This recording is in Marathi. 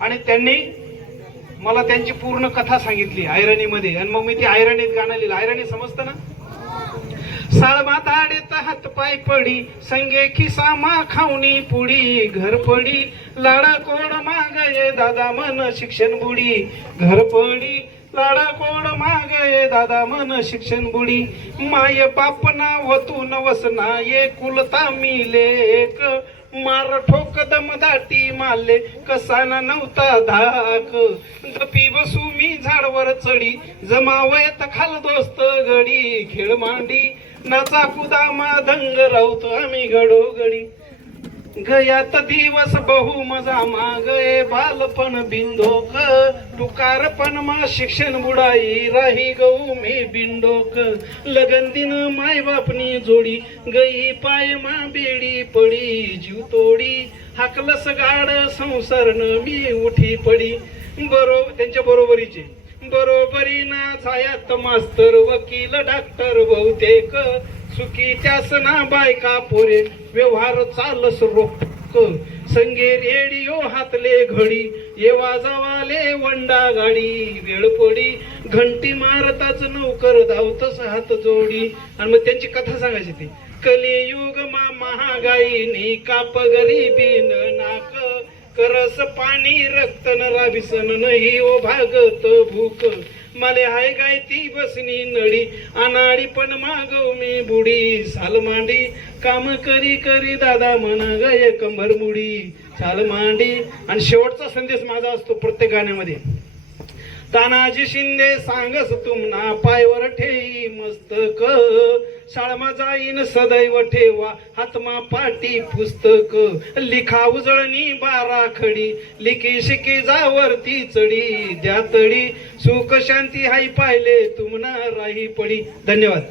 आणि त्यांनी मला त्यांची पूर्ण कथा सांगितली ऐरणीमध्ये, आणि मग मी ती ऐरणीत गाणं लिहिलं. ऐरणी समजतं ना? साळमा दाडेत हात पाय पडी, संगे खिसा मा खावणी पुडी, घर पडी लाडा कोण मागये दादा मन शिक्षण बुडी, घर पडी लाडा कोण मागये दादा मन शिक्षण बुडी, माय बाप नाव तू नवसना ये कुलता मी लेक, मार ठोक दम दाटी मारले कसाना नव्हता धाक, दपी बसू मी झाडवर चढी जमावयत खाल दोस्त गडी, खेळ मांडी नाचा कुदा मा धंग राऊत आम्ही घडोगडी, गयात दिवस बहु मजा मागये बालपण बिंदोक, टुकारपण मा शिक्षण बुडाई राही गहू मी बिंडोक, लगन दिन माय बापनी जोडी गई पाय मा बेडी पडी, जीव तोडी हाकलस गाड संसारन मी उठी पडी, त्यांच्या बरोबरीचे बरोबरीना छायात मास्तर वकील डॉक्टर बहुतेक, सुखी त्यास ना बायका पोरे व्यवहार चालस रोक, संगे रेडिओ हातले घडी येवा जावाले वंडा गाडी, वेळ पडी घंटी मारताच नौकर धावतस हात जोडी. आणि मग त्यांची कथा सांगायची ती, कलियुग मा महागाईनी काप गरीबीन नाक, करस पाणी रक्त न राबिसन नाही ओ भागत भूक, मले हाय गाय ती बसनी नडी अनाडी पण मागव मी बुडी, साल मांडी काम करी करी दादा म्हणा गय कंबर मुडी, साल मांडी. आणि शेवटचा संदेश माझा असतो प्रत्येक गाण्यामध्ये, तानाजी शिंदे सांगस तुमना पायवर ठेई मस्तक, शाळमा जाईन सदैव ठेवा हातमा पाटी पुस्तक, लिखा उजळणी बारा खडी लिखी शिकी जावरती चढी, द्या तडी सुख शांती हाय पाहिले तुमना राही पडी. धन्यवाद.